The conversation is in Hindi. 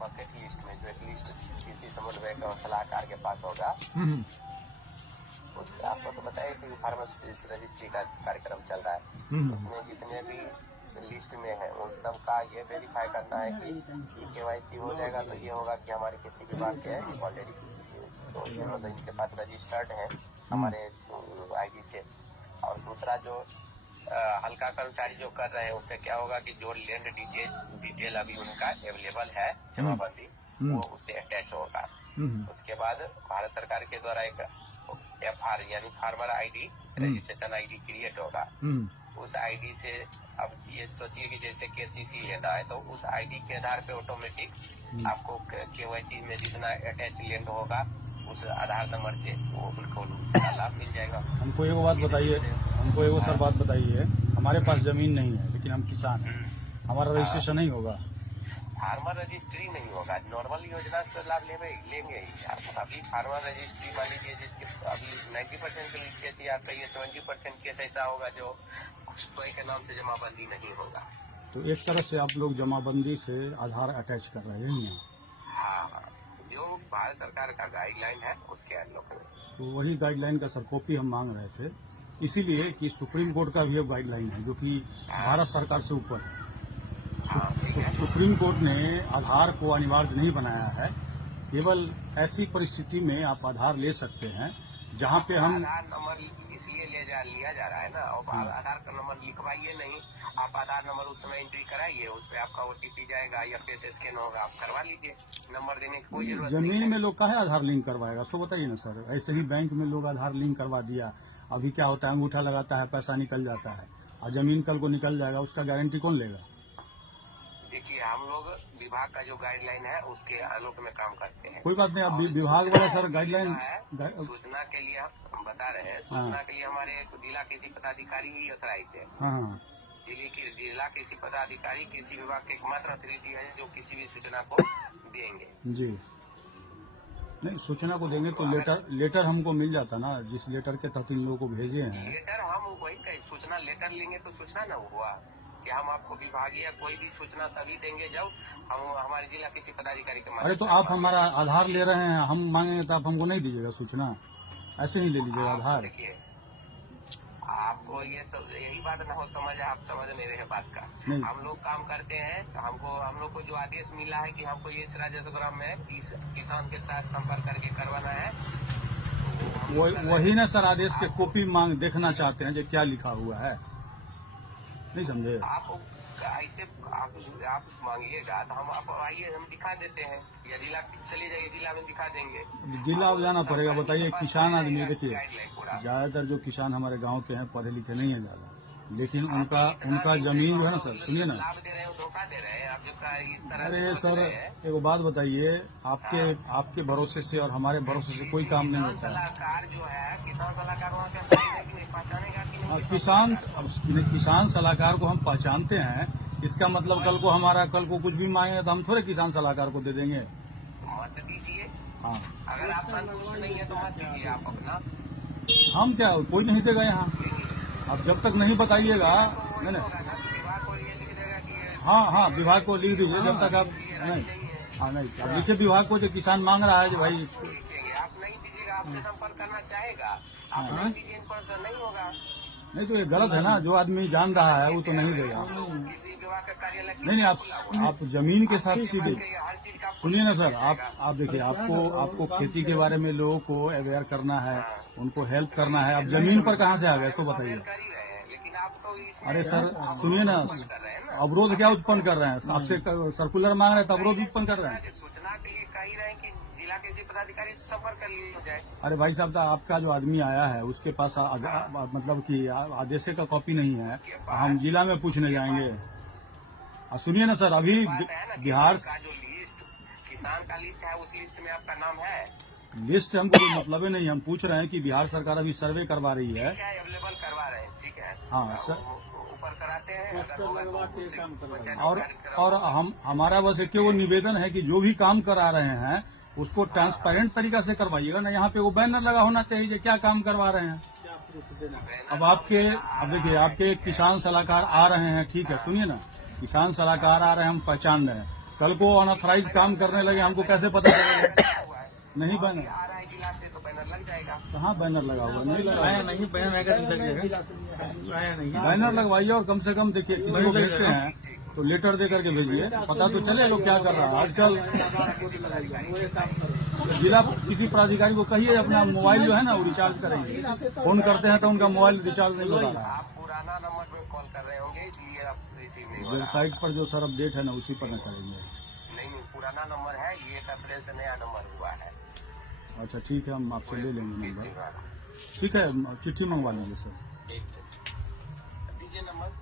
बकेट लिस्ट में जो एक लिस्ट किसी समन्वयक और सलाहकार के पास होगा, उसमें आपको तो बताइए कि फार्मासिस्ट रजिस्ट्री का कार्यक्रम चल रहा है, उसमें जितने भी लिस्ट में है उन सब का ये वेरीफाई करना है कि KYC हो जाएगा तो ये होगा कि हमारे किसी विभाग के ऑलरेडी तो इनके पास रजिस्टर्ड है हमारे ID से। और दूसरा जो हल्का कर्मचारी जो कर रहे हैं उससे क्या होगा कि जो लैंड डिटेल अभी उनका अवेलेबल है जमाबंदी वो उससे अटैच होगा। उसके बाद भारत सरकार के द्वारा एक FR यानी farmer ID registration ID create होगा। उस ID से अब ये सोचिए कि जैसे KCC लेना है तो उस ID के आधार पे ऑटोमेटिक आपको KYC में जितना अटैच लैंड होगा उस आधार नंबर से वो उनको उसका लाभ मिल जाएगा। हमको एगो बात बताइए, सर बात बताइए, हमारे पास जमीन नहीं है लेकिन हम किसान हैं, हमारा रजिस्ट्रेशन नहीं होगा? फार्मर रजिस्ट्री नहीं होगा, नॉर्मल योजना से लाभ लेंगे ही। अभी फार्मर रजिस्ट्री मान लीजिए जिसके अभी 90% केस या कहिए 70% केस ऐसा होगा जो कोई के नाम से जमाबंदी नहीं होगा। तो एक तरह से आप लोग जमाबंदी से आधार अटैच कर रहे हैं? हाँ, जो भारत सरकार का गाइडलाइन है उसके अनुरूप। तो वही गाइडलाइन का सर कॉपी हम मांग रहे थे, इसीलिए कि सुप्रीम कोर्ट का भी अब गाइडलाइन है जो कि भारत सरकार से ऊपर है। सुप्रीम कोर्ट ने आधार को अनिवार्य नहीं बनाया है, केवल ऐसी परिस्थिति में आप आधार ले सकते हैं जहां पे हम आधार नंबर इसलिए लिया जा रहा है ना, और आधार का नंबर लिखवाइए नहीं, आप आधार नंबर उस समय एंट्री कराइए, उस पर आपका OTP जाएगा या फेस स्कैन होगा, आप करवा लीजिए, नंबर देने की कोई जरूरत नहीं। जमीन में लोग काहे आधार लिंक करवाएगा, सो बताइए ना सर। ऐसे ही बैंक में लोग आधार लिंक करवा दिया, अभी क्या होता है अंगूठा लगाता है पैसा निकल जाता है, और जमीन कल को निकल जाएगा, उसका गारंटी कौन लेगा? देखिए हम लोग विभाग का जो गाइडलाइन है उसके आलोक में काम करते हैं। कोई बात नहीं, आप विभाग वाला सर गाइडलाइन सूचना के लिए हम बता रहे हैं, सूचना के लिए हमारे जिला कृषि पदाधिकारी ही अथराइज है। हाँ, जिला कृषि पदाधिकारी कृषि विभाग के एकमात्र अथॉरिटी है जो किसी भी सूचना को देंगे। जी नहीं, सूचना को देंगे तो लेटर हमको मिल जाता ना, जिस लेटर के तहत इन लोगों को भेजे हैं। लेटर हम वही सूचना लेटर लेंगे तो सूचना न हुआ कि हम आपको विभागीय कोई भी सूचना तभी देंगे जब हम हमारे जिला कृषि पदाधिकारी के। अरे तो आप हमारा आधार ले रहे हैं, हम मांगेंगे तो आप हमको नहीं दीजिएगा सूचना, ऐसे ही ले लीजिएगा आधार। देखिए आपको ये सब यही बात न हो आप समझ नहीं रहे बात का। हम लोग काम करते हैं, हम लोग को जो आदेश मिला है कि हमको ये राजस्व ग्राम में किसान के साथ संपर्क करके करवाना है, वही ना सर आदेश के कॉपी मांग देखना चाहते हैं जो क्या लिखा हुआ है, नहीं समझे? आप मांगिएगा तो हम आप आइए हम दिखा देते हैं, या जिला चलिए जाइए जिला में दिखा देंगे। जिला जाना पड़ेगा? बताइए, किसान आदमी, देखिए ज्यादातर जो किसान हमारे गांव के हैं पढ़े लिखे नहीं है ज्यादा, लेकिन उनका जमीन जो है ना सर, सुनिए ना, लाभ दे रहे हैं, धोखा दे रहे हैं आप जो। अरे सर एक बात बताइए, आपके भरोसे से और हमारे भरोसे से कोई काम नहीं होता है। सलाहकार जो है किसान सलाहकार वहाँ के पहचानेगा कि नहीं? किसान सलाहकार को हम पहचानते हैं, इसका मतलब कल को कुछ भी मांगे तो हम थोड़े किसान सलाहकार को दे देंगे। मत दीजिए। हाँ, अगर आप संतुष्ट नहीं है तो मत दीजिए आप अपना। हम क्या, कोई नहीं देगा यहाँ, अब जब तक नहीं बताइएगा। नहीं, विभाग को ये लिख देगा कि हाँ विभाग को लिख दीजिए, जब तक आप नहीं, हाँ नहीं, अब लिखे विभाग को जो किसान मांग रहा है जो भाई। आप नहीं दीजिएगा, आपसे संपर्क करना चाहेगा, आप नहीं दीजिए तो नहीं होगा। नहीं तो ये गलत है ना, जो आदमी जान रहा है वो तो नहीं देगा। किसी विभाग का कार्यालय नहीं, आप जमीन के साथ सीधे सुनिए ना सर, आप देखिए, आपको खेती के बारे में लोगों को अवेयर करना है, उनको हेल्प करना है। आप जमीन पर कहाँ से आ गए, सो बताइए। अरे सर सुनिए ना, अवरोध क्या उत्पन्न कर रहे हैं? आपसे सर्कुलर मांग रहे हैं तो अवरोध उत्पन्न कर रहे हैं। सूचना के लिए कह रहे हैं कि जिला कृषि पदाधिकारी से संपर्क कर लिया जाए। अरे भाई साहब, आपका जो आदमी आया है उसके पास मतलब कि आदेश का कॉपी नहीं है, हम जिला में पूछने जाएंगे। सुनिए ना सर, अभी बिहार का जो लिस्ट किसान का लिस्ट है उस लिस्ट में आपका नाम है? लिस्ट हमको कोई मतलब ही नहीं, हम पूछ रहे हैं कि बिहार सरकार अभी सर्वे करवा रही है। अवेलेबल करवा रहे हैं, ठीक है। हाँ सर, ऊपर कराते हैं। और हमारा बस एक वो निवेदन है कि जो भी काम करा रहे हैं उसको ट्रांसपेरेंट तरीका से करवाइएगा ना। यहाँ पे वो बैनर लगा होना चाहिए क्या काम करवा रहे हैं। अब देखिए, आपके किसान सलाहकार आ रहे हैं, ठीक है, सुनिए ना, किसान सलाहकार आ रहे हैं, हम पहचान रहे हैं, कल को अनऑथराइज काम करने लगे, हमको कैसे पता चलेगा? नहीं बैनर आ रहा है जिला से तो बैनर लग जाएगा। कहाँ बैनर लगा हुआ? नहीं लगा आया नहीं, बैनर लग जाएगा, आया नहीं। बैनर लगवाइए और कम से कम देखिए किसी को भेजते हैं तो लेटर दे करके भेजिए, पता तो चले लोग क्या कर रहा है। आजकल जिला किसी प्राधिकारी को कहिए अपना मोबाइल जो है ना वो रिचार्ज करेंगे, फोन करते हैं तो उनका मोबाइल रिचार्ज नहीं हो रहा है। आप पुराना नंबर पे कॉल कर रहे होंगे इसलिए आप रिसीव नहीं हो रहा। वेबसाइट पर जो सर अपडेट है ना उसी पर न करेंगे। नहीं पुराना नंबर है, ये 1 अप्रैल से नया नंबर हुआ है। अच्छा ठीक है, हम आपसे ले लेंगे नंबर। वाला। ठीक है, चिट्ठी मंगवा लीजिए सर। ठीक है, दीजिए नंबर।